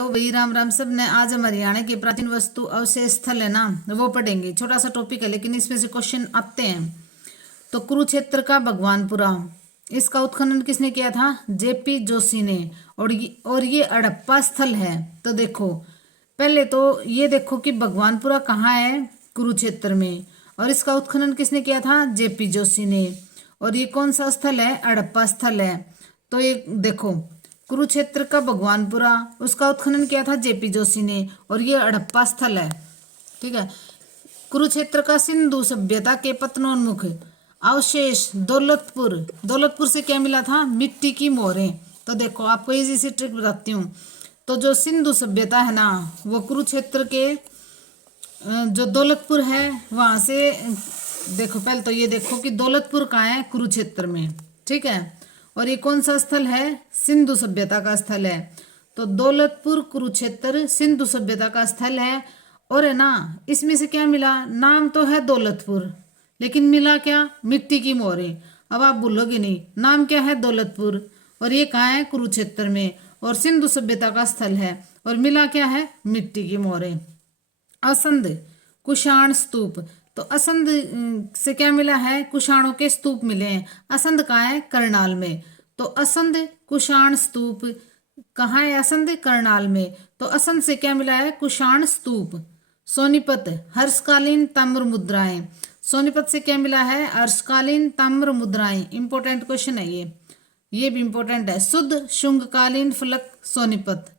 तो भाई राम राम सब ने। आज हम हरियाणा के प्राचीन वस्तु अवशेष स्थल है ना वो पढ़ेंगे। छोटा सा टॉपिक है लेकिन इसमें से क्वेश्चन आते हैं। तो कुरुक्षेत्र का भगवानपुरा, इसका उत्खनन किसने किया था? जेपी जोशी ने। और ये हड़प्पा स्थल है। तो देखो, पहले तो ये देखो कि भगवानपुरा कहाँ है? कुरुक्षेत्र में। और इसका उत्खनन किसने किया था? जेपी जोशी ने। और ये कौन सा स्थल है? हड़प्पा स्थल है। तो ये देखो, कुरुक्षेत्र का भगवानपुरा, उसका उत्खनन किया था जेपी जोशी ने। और ये हड़प्पा स्थल है। ठीक है। कुरुक्षेत्र का सिंधु सभ्यता के पतनोन्मुख अवशेष दौलतपुर। दौलतपुर से क्या मिला था? मिट्टी की मोहरें। तो देखो, आपको इजी सी ट्रिक बताती हूँ। तो जो सिंधु सभ्यता है ना, वो कुरुक्षेत्र के जो दौलतपुर है वहां से। देखो, पहले तो ये देखो कि दौलतपुर कहाँ है? कुरुक्षेत्र में। ठीक है। और ये कौन सा स्थल है? सिंधु सभ्यता का स्थल है। तो दौलतपुर कुरुक्षेत्र सिंधु सभ्यता का स्थल है। और है ना, इसमें से क्या मिला? नाम तो है दौलतपुर, लेकिन मिला क्या? मिट्टी की मोहरें। अब आप बोलोगे नहीं, नाम क्या है? दौलतपुर, और ये कहाँ है? कुरुक्षेत्र में, और सिंधु सभ्यता का स्थल है, और मिला क्या है? मिट्टी की मोहरें। असंध कुषाण स्तूप। तो असंध से क्या मिला है? कुषाणों के स्तूप मिले हैं। असंध कहाँ है? करनाल में। तो असंध कुषाण स्तूप कहाँ है? असंध करनाल में। तो असंध से क्या मिला है? कुषाण स्तूप। सोनीपत हर्षकालीन ताम्र मुद्राएं। सोनीपत से क्या मिला है? हर्षकालीन ताम्र मुद्राएं। इंपॉर्टेंट क्वेश्चन है ये भी इंपॉर्टेंट है। शुद्ध शुंगकालीन फलक सोनीपत।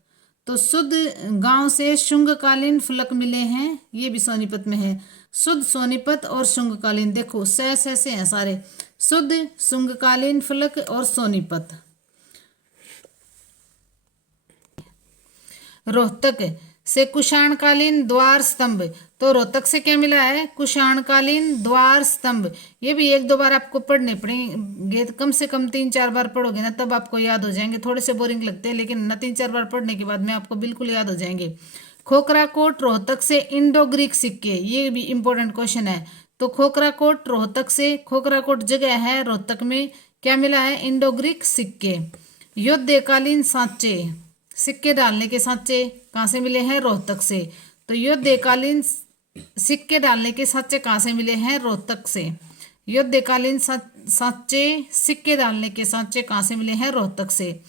तो शुद्ध गांव से शुंगकालीन फलक मिले हैं, ये भी सोनीपत में है। शुद्ध सोनीपत और शुंगकालीन, देखो से हैं सारे। शुद्ध शुंगकालीन फलक और सोनीपत। रोहतक से कुषाणकालीन द्वार स्तंभ। तो रोहतक से क्या मिला है? कुषाणकालीन द्वार स्तंभ। ये भी एक दो बार आपको पढ़ने पड़ेंगे, कम से कम 3-4 बार पढ़ोगे ना तब आपको याद हो जाएंगे। थोड़े से बोरिंग लगते हैं लेकिन ना 3-4 बार पढ़ने के बाद में आपको बिल्कुल याद हो जाएंगे। खोखराकोट रोहतक से इंडो ग्रीक सिक्के, ये भी इंपॉर्टेंट क्वेश्चन है। तो खोखराकोट रोहतक से, खोखराकोट जगह है रोहतक में, क्या मिला है? इंडो ग्रीक सिक्के। युद्धकालीन सांचे, सिक्के डालने के सांचे कहाँ से मिले हैं? रोहतक से। तो युद्धकालीन सिक्के डालने के सांचे कहाँ से मिले हैं? रोहतक से। युद्धकालीन सांचे, सिक्के डालने के सांचे कहाँ से मिले हैं? रोहतक से।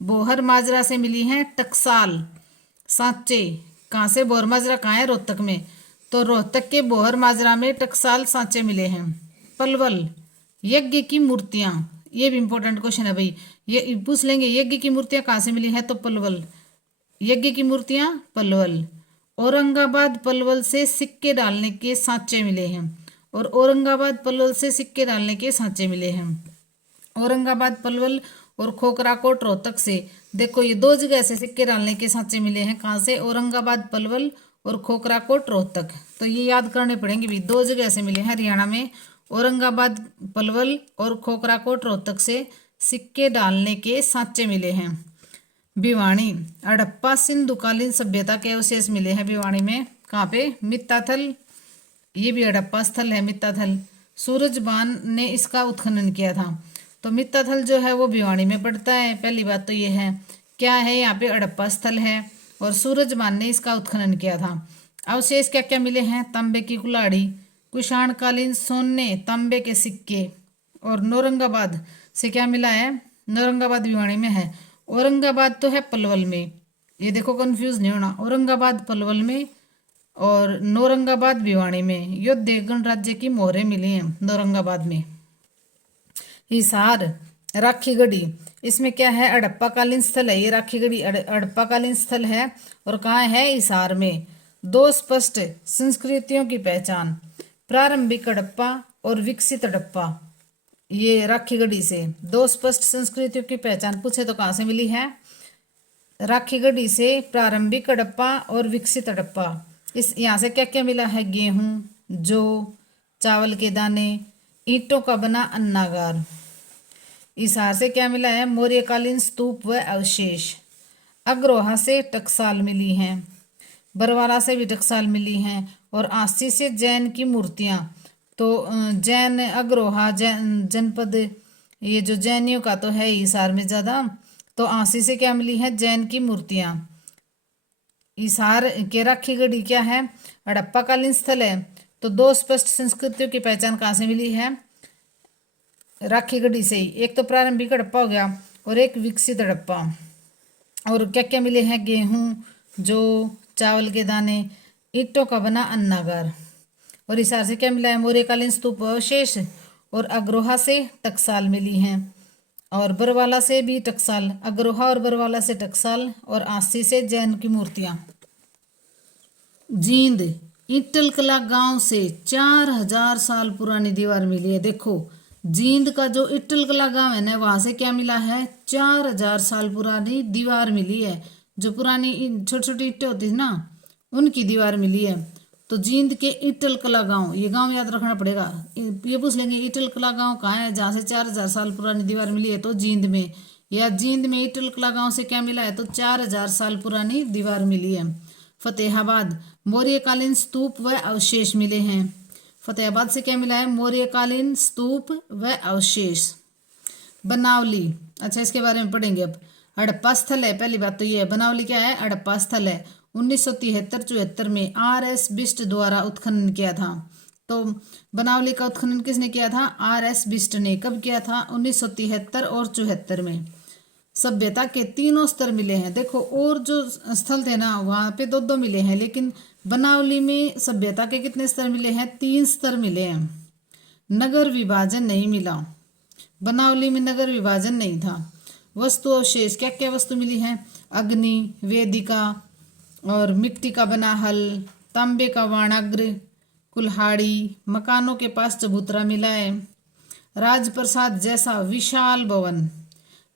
बोहर माजरा से मिली हैं टकसाल सांचे। कहाँ से? बोहर माजरा कहाँ है? रोहतक में। तो रोहतक के बोहर माजरा में टकसाल सांचे मिले हैं। पलवल यज्ञ की मूर्तियां, ये भी इंपॉर्टेंट क्वेश्चन है भाई, ये पूछ लेंगे। यज्ञ की मूर्तियां कहाँ से मिली है? तो पलवल। यज्ञ की मूर्तियां पलवल। औरंगाबाद पलवल से सिक्के डालने के सांचे मिले हैं। और औरंगाबाद पलवल से सिक्के डालने के सांचे मिले हैं। औरंगाबाद पलवल और खोखराकोट रोहतक से, देखो ये दो जगह से सिक्के डालने के सांचे मिले हैं। कहाँ से? औरंगाबाद पलवल और खोखराकोट रोहतक। तो ये याद करने पड़ेंगे भी, दो जगह से मिले हैं हरियाणा में। औरंगाबाद पलवल और खोखराकोट रोहतक से सिक्के डालने के सांचे मिले हैं। भिवानी हड़प्पा सिंधुकालीन सभ्यता के अवशेष मिले हैं भिवानी में। कहाँ पे? मित्ताथल, ये भी हड़प्पा स्थल है मित्ताथल। सूरजबान ने इसका उत्खनन किया था। तो मित्ताथल जो है वो भिवानी में पड़ता है। पहली बात तो ये है, क्या है यहाँ पे? हड़प्पा स्थल है और सूरजबान ने इसका उत्खनन किया था। अवशेष क्या क्या मिले हैं? तांबे की कुल्हाड़ी, कुषाणकालीन सोने तांबे के सिक्के। और नौरंगाबाद से क्या मिला है? नौरंगाबाद भिवानी में है। औरंगाबाद तो है पलवल में, ये देखो कंफ्यूज नहीं होना। औरंगाबाद पलवल में और नौरंगाबाद भिवानी में। यो देवगन राज्य की मोहरें मिली हैं नौरंगाबाद में। हिसार राखीगढ़ी, इसमें क्या है? हड़प्पाकालीन स्थल है ये। राखीगढ़ी हड़प्पाकालीन स्थल है और कहाँ है? हिसार में। दो स्पष्ट संस्कृतियों की पहचान, प्रारंभिक हड़प्पा और विकसित हड़प्पा। ये राखीगढ़ी से दो स्पष्ट संस्कृतियों की पहचान पूछे तो कहाँ से मिली है? राखीगढ़ी से प्रारंभिक हड़प्पा और विकसित हड़प्पा। इस यहाँ से क्या क्या मिला है? गेहूं, जौ, चावल के दाने, ईंटों का बना अन्नागार। हिसार से क्या मिला है? मौर्यकालीन स्तूप व अवशेष। अग्रोहा से टकसाल मिली हैं। बरवाला से भी टकसाल मिली हैं। और आसी से जैन की मूर्तियां। तो जैन अग्रोहा जनपद, ये जो जैनियों का तो है हिसार में ज़्यादा। तो आसी से क्या मिली है? जैन की मूर्तियां। हिसार के राखीगढ़ी क्या है, हड़प्पा कालीन स्थल है। तो दो स्पष्ट संस्कृतियों की पहचान कहाँ से मिली है, राखीगढ़ी से ही। एक तो प्रारंभिक हड़प्पा हो गया और एक विकसित हड़प्पा। और क्या क्या मिले हैं, गेहूं, जौ, चावल के दाने, ईंटों का बना अन्नागार। और हिसार से क्या मिला है, मौर्यकालीन स्तूप अवशेष, और अग्रोहा से टकसाल मिली हैं, और बरवाला से भी टकसाल, अग्रोहा और बरवाला से टकसाल, और आसी से जैन की मूर्तियां। जींद ईटल कला गांव से 4000 साल पुरानी दीवार मिली है। देखो जींद का जो ईटल कला गांव है ना, वहां से क्या मिला है, 4000 साल पुरानी दीवार मिली है। जो पुरानी छोटी छोटी ईंटें होती थी ना, उनकी दीवार मिली है। तो जींद के ईटल कला गांव, ये गांव याद रखना पड़ेगा। ये पूछ लेंगे ईटल कला गांव कहाँ है, जहाँ से 4000 साल पुरानी दीवार मिली है, तो जींद में। या जींद में ईटल कला गांव से क्या मिला है, तो 4000 साल पुरानी दीवार मिली है। फतेहाबाद मौर्यकालीन स्तूप व अवशेष मिले हैं। फतेहाबाद से क्या मिला है, मौर्यकालीन स्तूप व अवशेष। बनावली, अच्छा इसके बारे में पढ़ेंगे अब। हड़प्पा स्थल है, पहली बात तो ये है, बनावली क्या है, हड़प्पा स्थल है। 1973-74 में RS बिष्ट द्वारा उत्खनन किया था। तो बनावली का उत्खनन किसने किया था, RS बिष्ट ने। कब किया था, 1973 और 74 में। सभ्यता के 3 स्तर मिले हैं। देखो और जो स्थल थे ना, वहां पे 2-2 मिले हैं, लेकिन बनावली में सभ्यता के कितने स्तर मिले हैं, 3 स्तर मिले हैं। नगर विभाजन नहीं मिला, बनावली में नगर विभाजन नहीं था। वस्तु अवशेष, क्या क्या वस्तु मिली है, अग्नि, वेदिका, और मिट्टी का बना हल, तांबे का वाणाग्र, कुल्हाड़ी, मकानों के पास चबूतरा मिला है, राजप्रसाद जैसा विशाल भवन।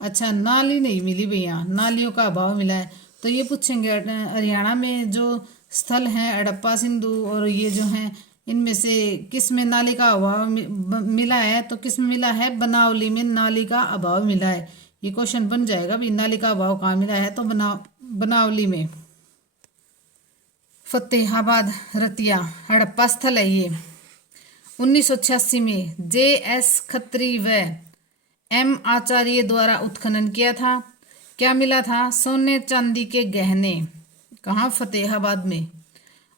अच्छा नाली नहीं मिली भैया, नालियों का अभाव मिला है। तो ये पूछेंगे हरियाणा में जो स्थल हैं हड़प्पा सिंधु और ये जो हैं, इनमें से किस में नाली का अभाव मिला है, तो किस में मिला है, बनावली में नाली का अभाव मिला है। ये क्वेश्चन बन जाएगा भी, नाली का अभाव कहाँ मिला है, तो बनावली में। फतेहाबाद रतिया हड़प्पा स्थल है ये। 1986 में JS खत्री व M आचार्य द्वारा उत्खनन किया था। क्या मिला था, सोने चांदी के गहने, कहाँ, फतेहाबाद में,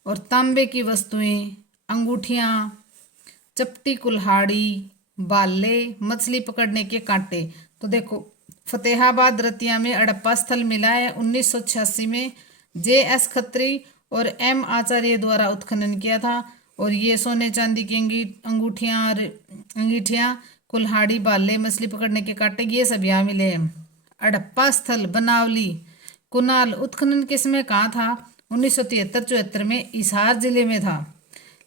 और तांबे की वस्तुएं, अंगूठियां, चपटी कुल्हाड़ी, बाले, मछली पकड़ने के कांटे। तो देखो फतेहाबाद रतिया में हड़प्पा स्थल मिला है 1986 में। JS खत्री और M आचार्य द्वारा उत्खनन किया था। और ये सोने चांदी की अंगीठियां, कुल्हाड़ी, बाले, मछली पकड़ने के कांटे, ये सब यहाँ मिले हैं। हड़प्पा स्थल बनावली कुनाल उत्खनन किस में कहाँ था, 1973-74 में हिसार जिले में था।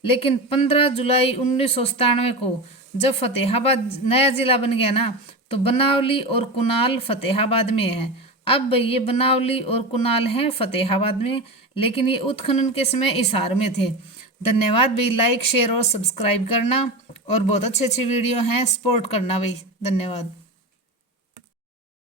लेकिन 15 जुलाई 1997 को जब फतेहाबाद नया जिला बन गया ना, तो बनावली और कुनाल फतेहाबाद में है। अब ये बनावली और कुनाल हैं फतेहाबाद में, लेकिन ये उत्खनन के समय हिसार में थे। धन्यवाद भाई, लाइक शेयर और सब्सक्राइब करना, और बहुत अच्छी अच्छी वीडियो हैं, सपोर्ट करना भाई, धन्यवाद।